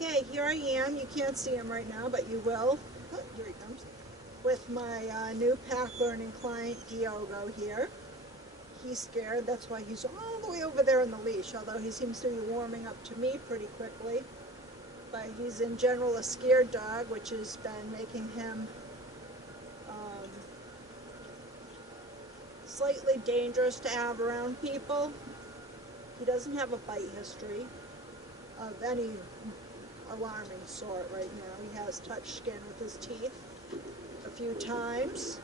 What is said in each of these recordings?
Okay, here I am. You can't see him right now, but you will. Oh, here he comes. With my new pack learning client, Diogo, here. He's scared. That's why he's all the way over there on the leash, although he seems to be warming up to me pretty quickly. But he's in general a scared dog, which has been making him slightly dangerous to have around people. He doesn't have a bite history of any alarming sort right now. He has touched skin with his teeth a few times.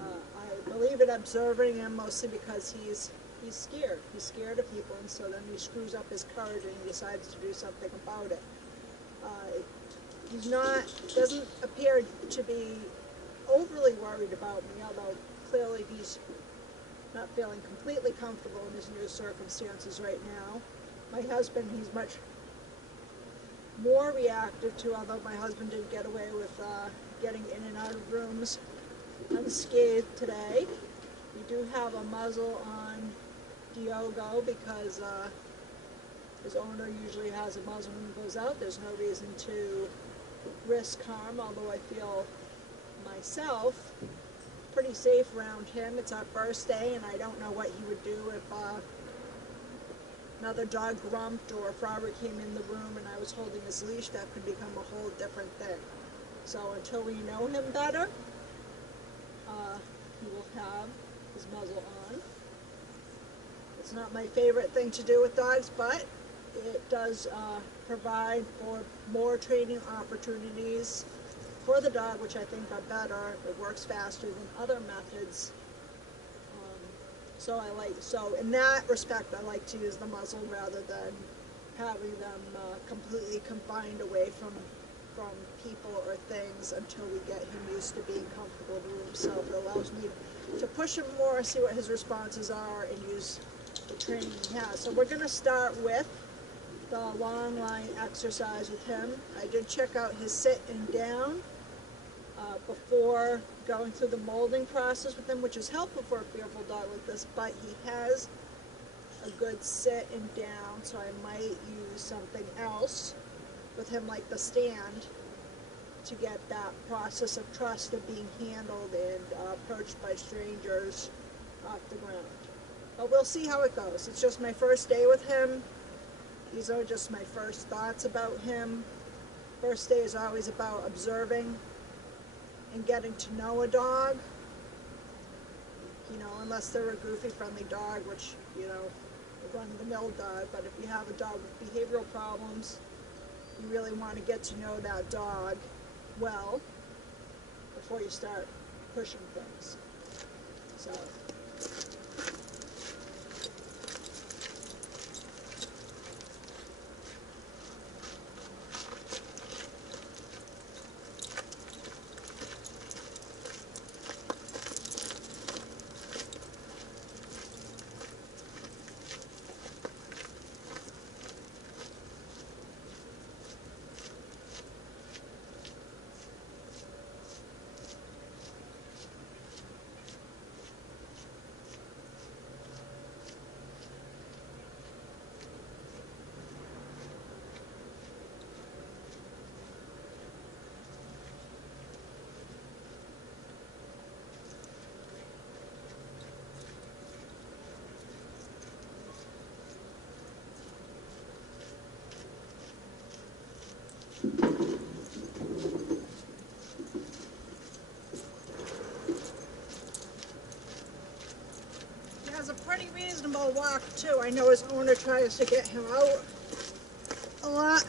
I believe in observing him mostly because he's scared. He's scared of people, and so then he screws up his courage and he decides to do something about it. Doesn't appear to be overly worried about me, although clearly he's not feeling completely comfortable in his new circumstances right now. My husband, he's much more reactive to, although my husband did get away with getting in and out of rooms unscathed today. We do have a muzzle on Diogo because his owner usually has a muzzle when he goes out. There's no reason to risk harm, although I feel myself pretty safe around him. It's our first day, and I don't know what he would do if another dog grumped, or if Robert came in the room and I was holding his leash. That could become a whole different thing. So until we know him better, he will have his muzzle on. It's not my favorite thing to do with dogs, but it does provide for more training opportunities for the dog, which I think are better. It works faster than other methods. So in that respect, I like to use the muzzle rather than having them completely confined away from people or things until we get him used to being comfortable in himself. It allows me to push him more, see what his responses are, and use the training he has. So we're going to start with the long line exercise with him. I did check out his sit and down before going through the molding process with him, which is helpful for a fearful dog like this, but he has a good sit and down, so I might use something else with him, like the stand, to get that process of trust of being handled and approached by strangers off the ground. But we'll see how it goes. It's just my first day with him. These are just my first thoughts about him. First day is always about observing and getting to know a dog, unless they're a goofy, friendly dog, which, a run-of-the-mill dog. But if you have a dog with behavioral problems, you really want to get to know that dog well before you start pushing things. So. He has a pretty reasonable walk too. I know his owner tries to get him out a lot.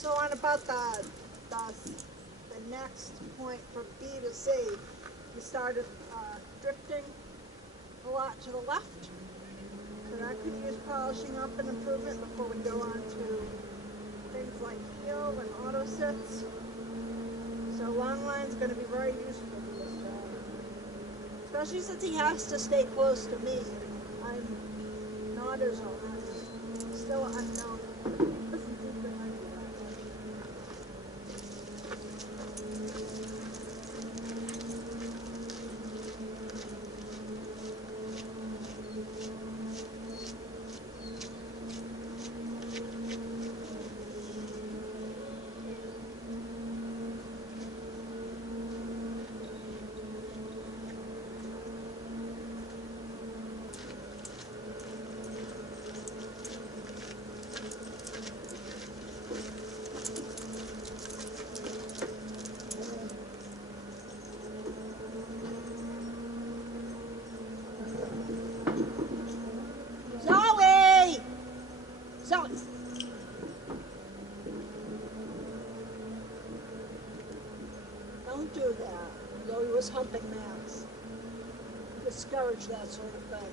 So on about the next point for B to C, he started drifting a lot to the left, so that could use polishing up and improvement before we go on to things like heel and auto sits. So long line's going to be very useful to this dog, especially since he has to stay close to me. I'm not his owner. I'm still unknown. Listen, deep behind me. Don't do that. Though he was humping Max. Discourage that sort of thing.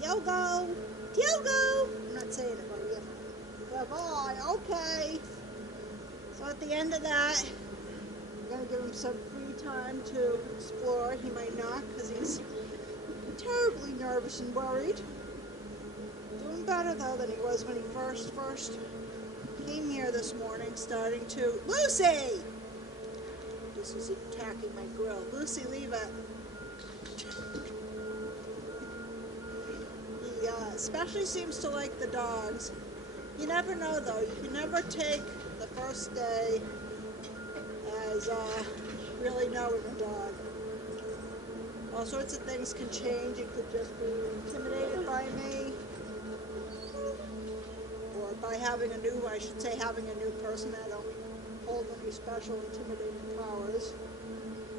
Diogo! Diogo! I'm not saying it, but yeah. Good boy, okay. So at the end of that, I'm going to give him some free time to explore. He might not because he's terribly nervous and worried. Doing better though than he was when he first came here this morning, starting to... Lucy! This is attacking my grill. Lucy, leave it. He especially seems to like the dogs. You never know though. You can never take the first day as really knowing a dog. All sorts of things can change. You could just be intimidated by me, or by having a new, I should say having a new person. I don't hold any special intimidating powers.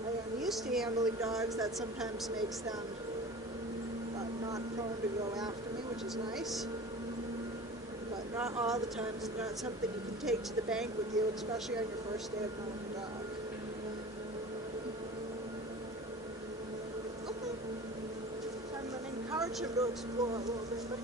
I am used to handling dogs. That sometimes makes them not prone to go after me, which is nice. But not all the time. It's not something you can take to the bank with you, especially on your first day of knowing a dog. Okay. So I'm going to encourage him to explore a little bit, but